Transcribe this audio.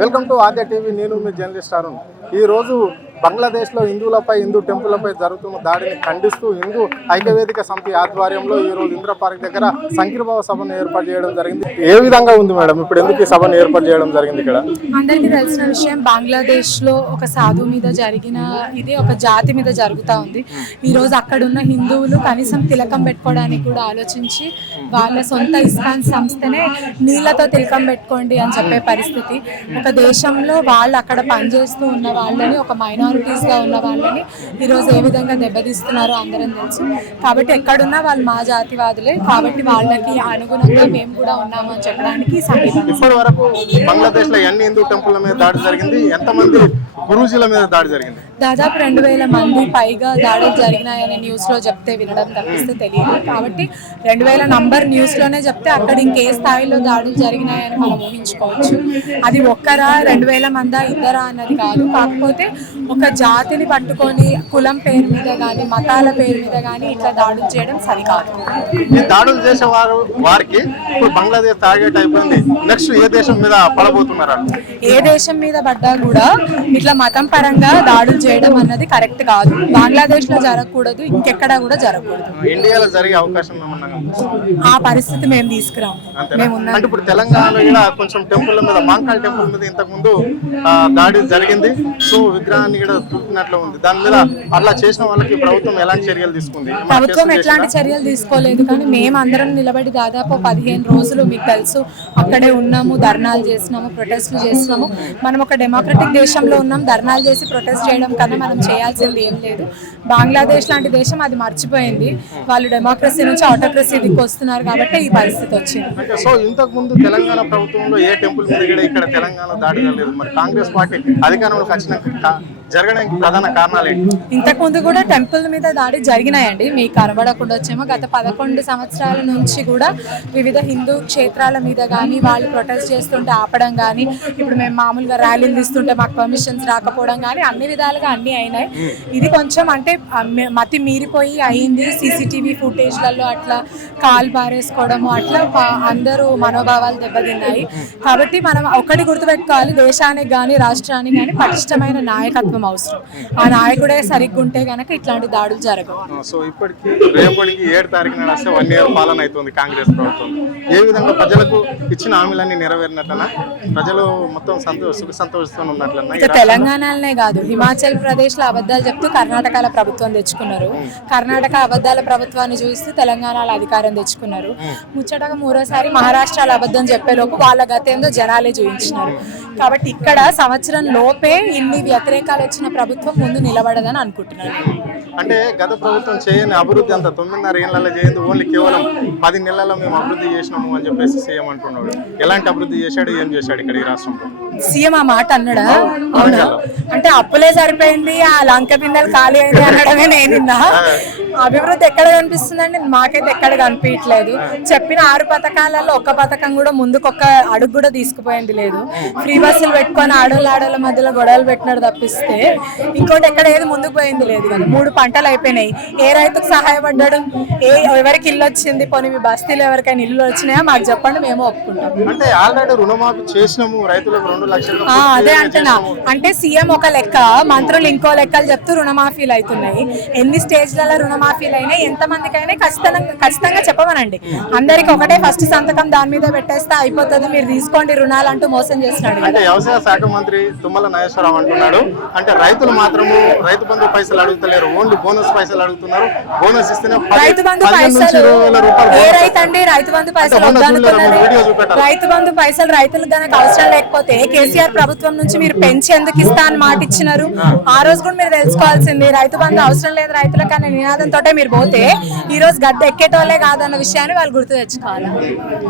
Welcome to Aadya TV. నేను మీ journalist Arun. ఈరోజు బంగ్లాదేశ్లో హిందువులపై హిందూ టెంపుల్లపై జరుగుతున్న దాడిని ఖండిస్తూ హిందూ ఐక్యవేదిక సమితి ఆధ్వర్యంలో ఈరోజు ఇందిరా పార్క్ దగ్గర సంకీర్భావ సభను ఏర్పాటు చేయడం జరిగింది. ఏ విధంగా ఉంది మేడం, ఇప్పుడు ఎందుకు ఈ సభను ఏర్పాటు చేయడం జరిగింది? ఇక్కడ అందరికీ తెలిసిన విషయం, బంగ్లాదేశ్లో ఒక సాధువు మీద జరిగిన ఇది ఒక జాతి మీద జరుగుతూ ఉంది. ఈరోజు అక్కడున్న హిందువులు కనీసం తిలకం పెట్టుకోవడానికి కూడా ఆలోచించి వాళ్ళ సొంత ఇస్కాన్ సంస్థనే నీళ్లతో తిలకం పెట్టుకోండి అని చెప్పే పరిస్థితి. ఒక దేశంలో వాళ్ళు అక్కడ పనిచేస్తూ ఉన్న వాళ్ళని, ఒక మైనారిటీస్గా ఉన్న వాళ్ళని ఈరోజు ఏ విధంగా దెబ్బతీస్తున్నారో అందరం తెలుసు. కాబట్టి ఎక్కడున్నా వాళ్ళు మా జాతివాదులే, కాబట్టి వాళ్ళకి అనుగుణంగా మేము కూడా ఉన్నాము అని చెప్పడానికి సంకేతం. ఇప్పటి వరకు బంగ్లాదేశ్ లో ఎన్ని హిందూ టెంపుల్ మీద దాడి జరిగింది? ఎంతమంది గురూజీల మీద దాడి జరిగింది? దాదాపు 2000 మంది పైగా దాడులు జరిగినాయని న్యూస్లో చెప్తే వినడం తప్పిస్తే తెలియదు. కాబట్టి 2000 నంబర్ న్యూస్లోనే చెప్తే అక్కడ ఇంకే స్థాయిలో దాడులు జరిగినాయని మనం ఊహించుకోవచ్చు. అది ఒక్కరా 2000 మందా ఇద్దరా అన్నది కాదు. కాకపోతే ఒక జాతిని పట్టుకొని కులం పేరు మీద కానీ మతాల పేరు మీద కానీ ఇట్లా దాడులు చేయడం సరికాదు. ఈ దాడులు చేసే వారికి ఇప్పుడు బంగ్లాదేశ్ టార్గెట్ అయిపోయింది. నెక్స్ట్ ఏ దేశం మీద పడబోతున్నారు? ఏ దేశం మీద పడ్డా కూడా ఇట్లా మతం పరంగా దాడులు చేయడం అన్నది కరెక్ట్ కాదు. బంగ్లాదేశ్ లో జరగకూడదు, ఇంకెక్కడా కూడా జరగకూడదు. ఇండియాలో జరిగే అవకాశం ఆ పరిస్థితి మేము తీసుకురాం. అంటే ఇప్పుడు తెలంగాణలో కూడా కొంచెం టెంపుల్ మీద, మాంకాళి టెంపుల్ మీద ఇంతకు ముందు దాడి జరిగింది. సో విగ్రహాన్ని కూడా చూపినట్లు ఉంది. దాని మీద అట్లా చేసిన వాళ్ళకి ప్రభుత్వం ఎలాంటి చర్యలు తీసుకుంది? ప్రభుత్వం ఎట్లాంటి చర్యలు తీసుకోలేదు, కానీ మేము అందరం నిలబడి దాదాపు 15 రోజులు మీకు తెలుసు అక్కడే ఉన్నాము, ధర్నాలు చేసినాము, ప్రొటెస్ట్లు చేసినాము. మనం ఒక డెమోక్రటిక్ దేశంలో ఉన్నాం, ధర్నాలు చేసి ప్రొటెస్ట్ చేయడం కన్నా మనం చేయాల్సింది ఏం లేదు. బంగ్లాదేశ్ లాంటి దేశం అది మర్చిపోయింది. వాళ్ళు డెమోక్రసీ నుంచి ఆటోక్రసీ దిక్కు వస్తున్నారు కాబట్టి ఈ పరిస్థితి వచ్చింది. సో ఇంతకు ముందు తెలంగాణ ప్రభుత్వంలో ఏ టెంపుల్ మీద కూడా ఇక్కడ తెలంగాణ దాడి లేదు. మరి కాంగ్రెస్ పార్టీ అధికారంలోకి వచ్చిన జరగడానికి ప్రధాన కారణాలు ఏంటి? ఇంతకు ముందు కూడా టెంపుల్ మీద దాడి జరిగినాయండి, మీకు కనబడకుండా వచ్చేమో. గత 11 సంవత్సరాల నుంచి కూడా వివిధ హిందూ క్షేత్రాల మీద కానీ వాళ్ళు ప్రొటెస్ట్ చేస్తుంటే ఆపడం కానీ, ఇప్పుడు మేము మామూలుగా ర్యాలీలు తీస్తుంటే మాకు పర్మిషన్స్ రాకపోవడం కానీ అన్ని విధాలుగా అన్నీ అయినాయి. ఇది కొంచెం అంటే మతి మీరిపోయి అయింది. సీసీటీవీ ఫుటేజ్లలో అట్లా కాలు పారేసుకోవడము, అట్లా అందరూ మనోభావాలు దెబ్బతిన్నాయి. కాబట్టి మనం ఒకటి గుర్తుపెట్టుకోవాలి, దేశానికి కానీ రాష్ట్రానికి కానీ పటిష్టమైన నాయకత్వం అవసరం. ఆ నాయకుడే సరిగ్గా ఉంటే గనక ఇట్లాంటి దాడులు జరగవు. సో ఇప్పటికి రేపటికి 7 తారీఖు నాడు వస్తే 1 year పాలన అవుతుంది కాంగ్రెస్ ప్రభుత్వం. ఏ విధంగా ప్రజలకు ఇచ్చిన హామీలన్నీ నెరవేరినట్లనా? ప్రజలు మొత్తం సుఖ సంతోషంతో ఉన్నట్లన్నా? తెలంగాణలోనే కాదు, హిమాచల్ ప్రదేశ్ లో అబద్ధాలు చెప్తూ కర్ణాటకలో ప్రభుత్వం తెచ్చుకున్నారు. కర్ణాటక అబద్ధాల ప్రభుత్వాన్ని చూస్తూ తెలంగాణలో అధికారం తెచ్చుకున్నారు. ముచ్చటగా 3వ సారి మహారాష్ట్రలో అబద్ధం చెప్పేలోపు వాళ్ళ గతేందో జనాలే చూపించినారు. కాబట్టి ఇక్కడ సంవత్సరం లోపే ఇన్ని వ్యతిరేకాలు వచ్చిన ప్రభుత్వం ముందు నిలబడదని అనుకుంటున్నాను. అంటే గత ప్రభుత్వం చేయని అభివృద్ధి అంతా 9.5 ఏళ్లలో చేయండి, ఓన్లీ కేవలం 10 నెలల్లో మేము అభివృద్ధి చేసినాము అని చెప్పేసి సీఎం అంటున్నాడు. ఎలాంటి అభివృద్ధి చేశాడు, ఏం చేశాడు ఇక్కడ ఈ రాష్ట్రంలో? సీఎం ఆ మాట అన్నాడా? అవునా? అంటే అప్పులే సరిపోయింది, ఆ లంక బిందెలు ఖాళీ అయింది అనడమే నేనున్నా. అభివృద్ధి ఎక్కడ కనిపిస్తుందండి? మాకైతే ఎక్కడ కనిపించట్లేదు. చెప్పిన 6 పథకాలలో ఒక్క పథకం కూడా ముందుకొక్క అడుగు కూడా తీసుకుపోయింది లేదు. ఫ్రీ బస్సులు పెట్టుకొని ఆడోళ్ళ మధ్యలో గొడవలు పెట్టినాడు తప్పిస్తే ఇంకోటి ఎక్కడ ఏది ముందుకు పోయింది లేదు కదా. 3 పంటలు అయిపోయినాయి. ఏ రైతుకు సహాయపడ్డాడు? ఎవరికి ఇల్లు వచ్చింది? పోనీ మీ బస్తీలో ఎవరికైనా ఇల్లు వచ్చినాయా మాకు చెప్పండి, మేము ఒప్పుకుంటాం. అంటే ఆల్రెడీ రుణమాఫీ చేసినాము, రైతులకు 2 లక్షలు. అదే అంటున్నా. అంటే సీఎం ఒక లెక్క, మంత్రులు ఇంకో లెక్కలు చెప్తూ రుణమాఫీలు అవుతున్నాయి. ఎన్ని స్టేజ్లలో రుణమాఫీలు అయినాయి, ఎంతమందికైనా ఖచ్చితంగా చెప్పమనండి. అందరికి ఒకటే ఫస్ట్ సంతకం దాని మీద పెట్టేస్తే అయిపోతుంది, మీరు తీసుకోండి రుణాలు అంటూ మోసం చేస్తున్నాడు. అంటే వ్యవసాయ శాఖ మంత్రి తుమ్మల నాగేశ్వరరావు అంటున్నాడు, అంటే రైతులు మాత్రము రైతు బంధు పైసలు అడుగుతలేరు, ఓన్లీ బోనస్ పైసలు అడుగుతున్నారు. బోనస్ ఇస్తేనే రైతు బంధు పైసలు. ఏ రైతు అండి రైతు బంధు పైసలు వద్దనుకున్నది? రైతు బంధు పైసలు రైతులకు కనుక అవసరం లేకపోతే కేసీఆర్ ప్రభుత్వం నుంచి మీరు పెంచి ఎందుకు ఇస్తా అని మాట ఇచ్చినారు? ఆ రోజు కూడా మీరు తెలుసుకోవాల్సింది. రైతు బంధు అవసరం లేదు రైతులకు అనే నినాదంతో మీరు పోతే ఈ రోజు గద్దె ఎక్కేటోళ్లే కాదన్న విషయాన్ని వాళ్ళు గుర్తు తెచ్చుకోవాలి.